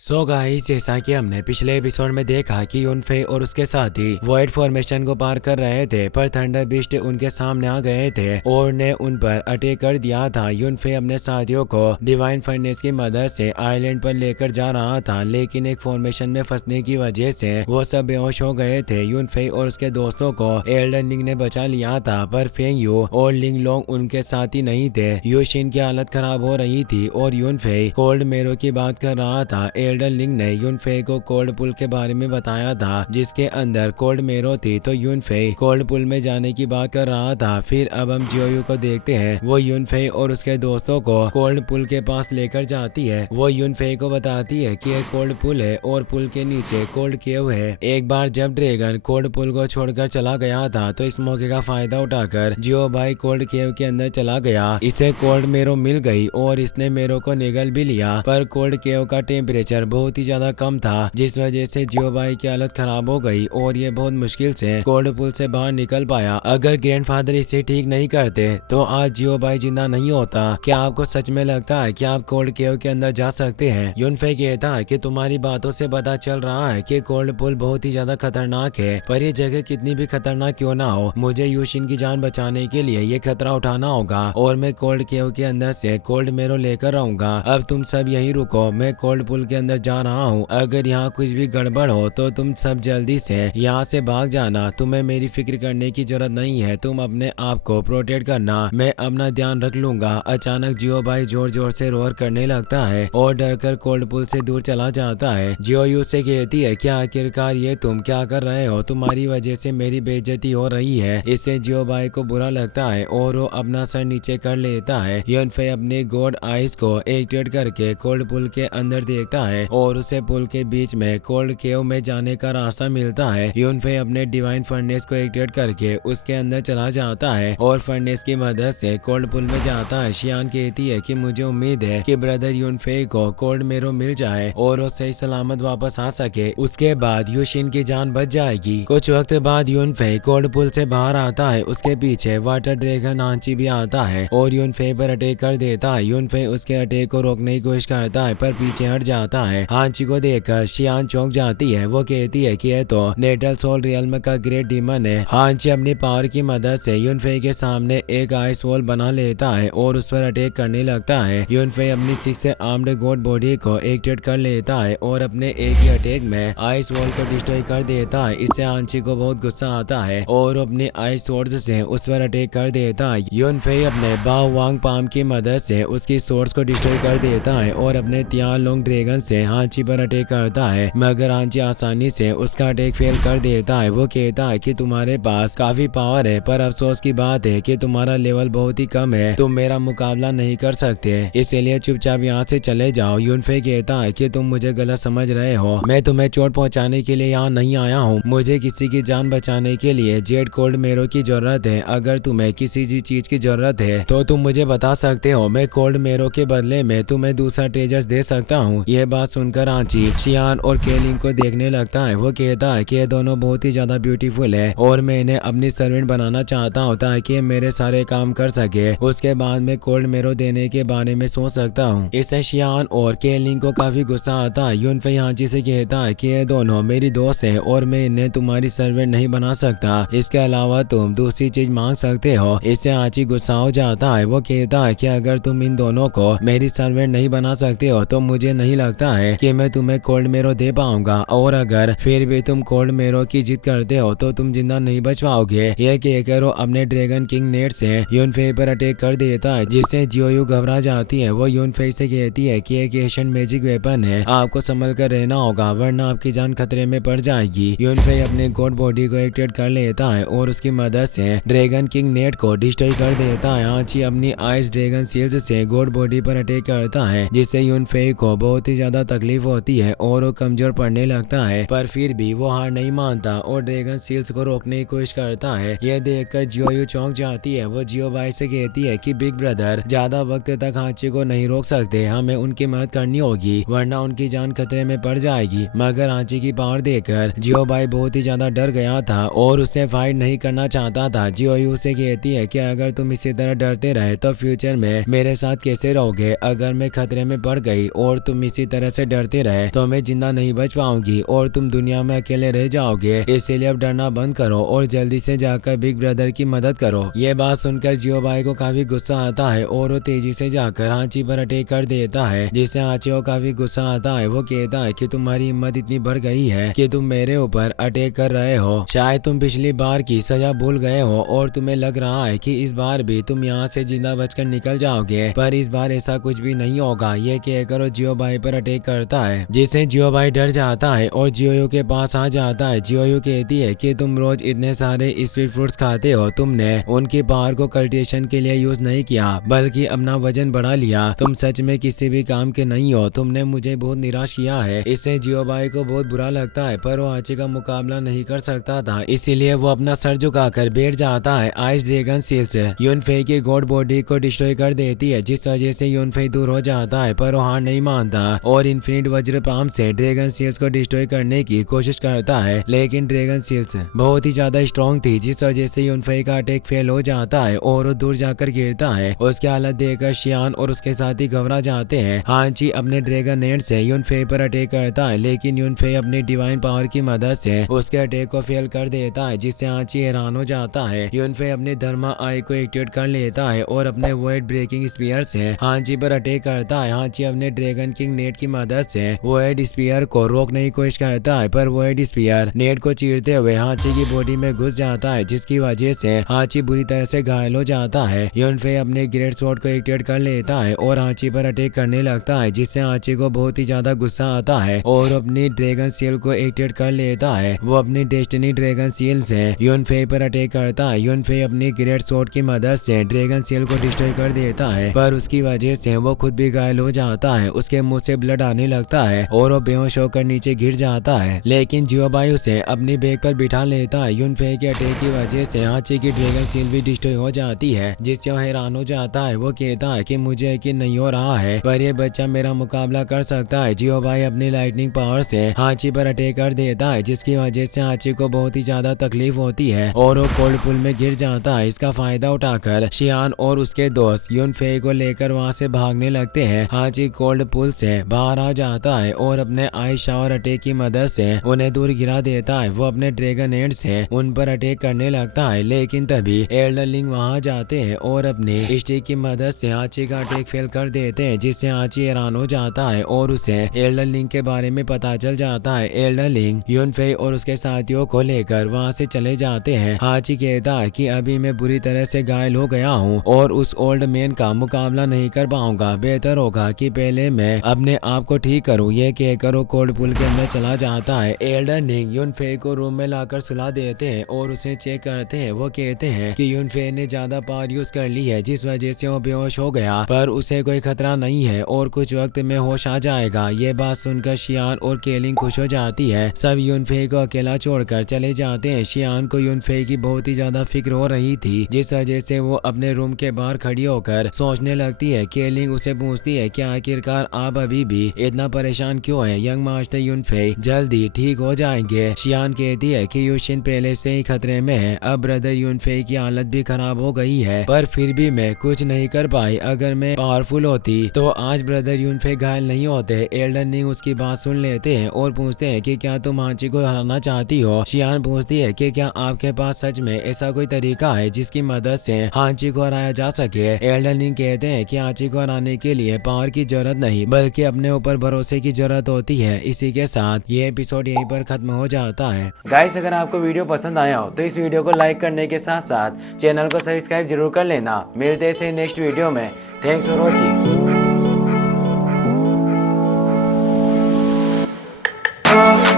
Guys, जैसा कि हमने पिछले एपिसोड में देखा कि यूनफे और उसके साथी वॉइड फॉर्मेशन को पार कर रहे थे, पर थंडर बीस्ट उनके सामने आ गए थे और ने उन पर अटैक कर दिया था। यूनफे अपने साथियों को डिवाइन फर्नेस की मदद से आइलैंड पर लेकर जा रहा था, लेकिन एक फॉर्मेशन में फंसने की वजह से वो सब बेहोश हो गए थे। यूनफे और उसके दोस्तों को एल्डन लिंग ने बचा लिया था, पर फेंग यू और लिंग लोंग उनके साथी नहीं थे। यूशिन की हालत खराब हो रही थी और यूनफे कोल्ड मेरो की बात कर रहा था। एल्डन लिंग ने यूनफे को कोल्ड पुल के बारे में बताया था, जिसके अंदर कोल्ड मेरो थी, तो यूनफे कोल्ड पुल में जाने की बात कर रहा था। फिर अब हम जियोयू को देखते हैं, वो यूनफे और उसके दोस्तों को कोल्ड पुल के पास लेकर जाती है। वो यूनफे को बताती है कि एक कोल्ड पुल है और पुल के नीचे कोल्ड केव है। एक बार जब ड्रैगन कोल्ड पुल को छोड़कर चला गया था, तो इस मौके का फायदा उठाकर जियो भाई कोल्ड केव के अंदर चला गया। इसे कोल्ड मेरो मिल गई और इसने मेरो को निगल भी लिया, पर कोल्ड केव का टेम्परेचर बहुत ही ज्यादा कम था, जिस वजह से जियो भाई की हालत खराब हो गई और ये बहुत मुश्किल से कोल्ड पुल से बाहर निकल पाया। अगर ग्रैंडफादर इसे ठीक नहीं करते तो आज जियो भाई जिंदा नहीं होता। क्या आपको सच में लगता है कि आप कोल्ड केव के अंदर जा सकते हैं? यूनफे कहता है कि तुम्हारी बातों से पता चल रहा है कि कोल्ड पुल बहुत ही ज्यादा खतरनाक है, पर ये जगह कितनी भी खतरनाक क्यों ना हो, मुझे यूशिन की जान बचाने के लिए ये खतरा उठाना होगा और मैं कोल्ड केव के अंदर से कोल्ड मेरो लेकर आऊंगा। अब तुम सब यहीं रुको, मैं कोल्ड पुल के अंदर जा रहा हूँ। अगर यहाँ कुछ भी गड़बड़ हो तो तुम सब जल्दी से यहाँ से भाग जाना। तुम्हें मेरी फिक्र करने की जरूरत नहीं है, तुम अपने आप को प्रोटेक्ट करना, मैं अपना ध्यान रख लूंगा। अचानक जियो भाई जोर जोर से रोर करने लगता है और डरकर कोल्ड पुल से दूर चला जाता है। जियो यू से कहती है कि आखिरकार ये तुम क्या कर रहे हो, तुम्हारी वजह से मेरी बेइज्जती हो रही है। इससे जियो भाई को बुरा लगता है और वो अपना सर नीचे कर लेता है। यूनफे अपने गॉड आइज को एक्टिवेट करके कोल्ड पुल के अंदर देखता है और उसे पुल के बीच में कोल्ड केव में जाने का रास्ता मिलता है। यूनफे अपने डिवाइन फर्नेस को एक्टिवेट करके उसके अंदर चला जाता है और फर्नेस की मदद से कोल्ड पुल में जाता है। शियान कहती है कि मुझे उम्मीद है कि ब्रदर यूनफे को कोल्ड मेरो मिल जाए और वो सही सलामत वापस आ सके, उसके बाद यूशिन की जान बच जाएगी। कुछ वक्त बाद यूनफे कोल्ड पुल से बाहर आता है, उसके पीछे वाटर ड्रैगन हांची भी आता है और यूनफे पर अटैक कर देता है। यूनफे उसके अटैक को रोकने की कोशिश करता है, पर पीछे हट जाता है। हांची को देखकर शियान चौंक जाती है। वो कहती है कि यह तो नेटल सोल रियल्म का ग्रेट डीमन है। हांची अपनी पावर की मदद से यूनफे के सामने एक आइस वॉल बना लेता है और उस पर अटैक करने लगता है। यूनफे अपनी 6 आर्म्ड गॉड बॉडी को एक्टिवेट कर लेता है और अपने एक ही अटैक में आइस वॉल को डिस्ट्रॉय कर देता है। इससे हांची को बहुत गुस्सा आता है और अपने आइस सोर्स से उस पर अटैक कर देता है। यूनफे अपने बाओ वांग पाम की मदद से उसकी सोर्स को डिस्ट्रॉय कर देता है और अपने तियान लोंग ड्रैगन से हांची पर अटैक करता है, मगर हांची आसानी से उसका अटैक फेल कर देता है। वो कहता है कि तुम्हारे पास काफी पावर है, पर अफसोस की बात है कि तुम्हारा लेवल बहुत ही कम है, तुम मेरा मुकाबला नहीं कर सकते, इसलिए चुपचाप यहाँ से चले जाओ। यूनफे कहता है कि तुम मुझे गलत समझ रहे हो, मैं तुम्हें चोट पहुँचाने के लिए यहाँ नहीं आया हूँ, मुझे किसी की जान बचाने के लिए जेड कोल्ड मेरो की जरूरत है। अगर तुम्हें किसी भी चीज की जरूरत है तो तुम मुझे बता सकते हो, मैं कोल्ड मेरो के बदले में तुम्हें दूसरा ट्रेजर्स दे सकता हूँ। यह बात सुनकर हांची शियान और केलिंग को देखने लगता है। वो कहता है कि ये दोनों बहुत ही ज्यादा ब्यूटीफुल है और मैं इन्हें अपनी सर्वेंट बनाना चाहता हूँ ताकि मेरे सारे काम कर सके, उसके बाद मैं कोल्ड मेरो देने के बारे में सोच सकता हूँ। इससे शियान और केलिंग को काफी गुस्सा आता है। यूनफे हांची से कहता है कि ये दोनों मेरी दोस्त है और मैं इन्हें तुम्हारी सर्वेंट नहीं बना सकता, इसके अलावा तुम दूसरी चीज मांग सकते हो। इससे हांची गुस्सा हो जाता है। वो कहता है कि अगर तुम इन दोनों को मेरी सर्वेंट नहीं बना सकते हो तो मुझे नहीं लगता है कि मैं तुम्हें कोल्ड मेरो दे पाऊंगा, और अगर फिर भी तुम कोल्ड मेरो की जिद करते हो तो तुम जिंदा नहीं बच पाओगे। यह कहकर वो अपने ड्रैगन किंग नेट से यूनफे पर अटैक कर देता है, जिससे जियोयू घबरा जाती है। वो यूनफे से कहती है कि एक एशियन मैजिक वेपन है, आपको संभल कर रहना होगा वरना आपकी जान खतरे में पड़ जाएगी। यूनफे अपने गॉड बॉडी को एक्टिवेट कर लेता है और उसकी मदद से ड्रैगन किंग नेट को डिस्ट्रॉय कर देता है। हांची अपनी आइस ड्रैगन सील्स से गॉड बॉडी पर अटैक करता है, जिससे यूनफे को बहुत ही ज्यादा तकलीफ होती है और वो कमजोर पड़ने लगता है, पर फिर भी वो हार नहीं मानता और ड्रैगन सील्स को रोकने की कोशिश करता है। यह देखकर जियोयू चौंक जाती है। वो जियो भाई से कहती है कि बिग ब्रदर ज्यादा वक्त तक हांची को नहीं रोक सकते, हमें उनकी मदद करनी होगी वरना उनकी जान खतरे में पड़ जाएगी। मगर हांची की पावर देखकर जियो भाई बहुत ही ज्यादा डर गया था और उससे फाइट नहीं करना चाहता था। जियोयू से कहती है कि अगर तुम इसी तरह डरते रहे तो फ्यूचर में मेरे साथ कैसे रहोगे? अगर मैं खतरे में पड़ गई और तुम इसी तरह से डरते रहे तो मैं जिंदा नहीं बच पाऊंगी और तुम दुनिया में अकेले रह जाओगे, इसलिए अब डरना बंद करो और जल्दी से जाकर बिग ब्रदर की मदद करो। ये बात सुनकर जियो भाई को काफी गुस्सा आता है और वो तेजी से जाकर हाची पर अटैक कर देता है, जिससे हाची को काफी गुस्सा आता है। वो कहता है कि तुम्हारी हिम्मत इतनी बढ़ गई है कि तुम मेरे ऊपर अटैक कर रहे हो, शायद तुम पिछली बार की सजा भूल गए हो और तुम्हें लग रहा है कि इस बार भी तुम यहाँ से जिंदा बचकर निकल जाओगे, पर इस बार ऐसा कुछ भी नहीं होगा। ये कहकर जियो भाई पर अटैक करता है, जिससे जियो भाई डर जाता है और जियो के पास आ जाता है। जियो कहती है कि तुम रोज इतने सारे स्वीट फ्रूट्स खाते हो, तुमने उनकी पावर को कल्टिवेशन के लिए यूज नहीं किया बल्कि अपना वजन बढ़ा लिया। तुम सच में किसी भी काम के नहीं हो, तुमने मुझे बहुत निराश किया है। इससे जियो भाई को बहुत बुरा लगता है, पर वो हाची का मुकाबला नहीं कर सकता था, इसीलिए वो अपना सर झुकाकर बैठ जाता है। आइस ड्रैगन सील्स यूनफे की गॉड बॉडी को डिस्ट्रॉय कर देती है, जिस वजह से यूनफे दूर हो जाता है, पर वो हार नहीं मानता और इन्फिनिट वज्र पाम से ड्रैगन सील्स को डिस्ट्रॉय करने की कोशिश करता है। लेकिन ड्रैगन सील्स बहुत ही ज्यादा स्ट्रॉन्ग थी, जिस वजह से यूनफे का अटैक फेल हो जाता है और वो दूर जाकर गिरता है। उसकी हालत देखकर शियान और उसके साथी घबरा जाते हैं। हाची अपने ड्रैगन नेट से यूनफे पर अटैक करता है, लेकिन यूनफे अपनी डिवाइन पावर की मदद से उसके अटैक को फेल कर देता है, जिससे हाची हैरान हो जाता है। यूनफे अपनी धर्मा आई को एक्टिवेट कर लेता है और अपने वॉइड ब्रेकिंग स्पीयर से हाची पर अटैक करता है। हाची अपने ड्रैगन किंग नेट की मदद से वॉइड स्पीयर को रोकने की कोशिश करता है, पर वॉइड स्पीयर नेट को चीरते हुए हाची की बॉडी में घुस जाता है, जिसकी वजह से हाची बुरी तरह से घायल हो जाता है। यूनफे अपने ग्रेट स्वॉर्ड को एक्टिवेट कर लेता है और हाची पर अटैक करने लगता है, जिससे हाची को बहुत ही ज्यादा गुस्सा आता है और अपनी ड्रैगन सील को एक्टिवेट कर लेता है। वो अपनी डेस्टिनी ड्रैगन सील से यूनफे पर अटैक करता है। यूनफे अपनी ग्रेट स्वॉर्ड की मदद से ड्रैगन सील को डिस्ट्रॉय कर देता है, पर उसकी वजह से वो खुद भी घायल हो जाता है। उसके मुंह से ब्लड आने लगता है और वो बेहोश होकर नीचे गिर जाता है, लेकिन जियो भाई उसे अपनी बैग पर बिठा लेता है। यूनफे के अटैक की वजह से हाची की ड्रैगन सील भी डिस्ट्रॉय हो जाती है, जिससे वो हैरान हो जाता है। वो कहता है कि मुझे यकीन नहीं हो रहा है पर ये बच्चा मेरा मुकाबला कर सकता है। जियो भाई अपनी लाइटनिंग पावर से हाची पर अटैक कर देता है, जिसकी वजह से हाची को बहुत ही ज्यादा तकलीफ होती है और वो कोल्ड पूल में गिर जाता है। इसका फायदा उठाकर शियान और उसके दोस्त यूनफे को लेकर वहाँ से भागने लगते हैं। हाची कोल्ड पूल से बाहर आ जाता है और अपने आइस शावर अटैक की मदद से उन्हें दूर गिरा देता है। वो अपने ड्रैगन हेड से उन पर अटैक करने लगता है, लेकिन तभी एल्डरलिंग वहाँ जाते हैं और अपनी स्टिक की मदद से हाची का अटैक फेल कर देते हैं, जिससे हाची हैरान हो जाता है और उसे एल्डरलिंग के बारे में पता चल जाता है। एल्डरलिंग यूनफे और उसके साथियों को लेकर वहाँ से चले जाते हैं। हाची कहता है कि अभी मैं बुरी तरह से घायल हो गया हूँ और उस ओल्ड मैन का मुकाबला नहीं कर पाऊंगा, बेहतर होगा कि पहले मैं अपने आप को ठीक करूँ। ये कहकर वो कोल्ड पूल के अंदर चला जाता है। एल्डरलिंग यूनफे को रूम में लाकर सुला देते हैं और उसे चेक करते हैं। वो कहते हैं कि यूनफे ने ज्यादा पावर यूज कर ली है, जिस वजह से वो बेहोश हो गया, पर उसे कोई खतरा नहीं है और कुछ वक्त में होश आ जाएगा। ये बात सुनकर शियान और केलिंग खुश हो जाती है। सब यूनफे को अकेला छोड़कर चले जाते हैं। शियान को यूनफे की बहुत ही ज्यादा फिक्र हो रही थी, जिस वजह से वो अपने रूम के बाहर खड़ी होकर सोचने लगती है। केलिंग उसे पूछती है कि आखिरकार आप अभी भी इतना परेशान क्यों है? यंग मास्टर यूनफे जल्दी ठीक हो जाएंगे। शियान कहती है कि यूशिन पहले से ही खतरे में है, अब ब्रदर यूनफे की हालत भी खराब हो गई है, पर फिर भी मैं कुछ नहीं कर पाई। अगर मैं पावरफुल होती तो आज ब्रदर यूनफे घायल नहीं होते। एल्डरलिंग उसकी बात सुन लेते हैं और पूछते हैं कि क्या तुम हाची को हराना चाहती हो? शियान पूछती है कि क्या आपके पास सच में ऐसा कोई तरीका है जिसकी मदद से हाची को हराया जा सके? एल्डरलिंग कहते हैं कि हाची को हराने के लिए पावर की जरूरत नहीं बल्कि अपने ऊपर भरोसे की जरूरत होती है। इसी के साथ ये एपिसोड यहीं पर खत्म हो जाता है। गाइस, अगर आपको वीडियो पसंद आया हो तो इस वीडियो को लाइक करने के साथ साथ चैनल को सब्सक्राइब जरूर कर लेना। मिलते हैं नेक्स्ट वीडियो में। Thanks for watching.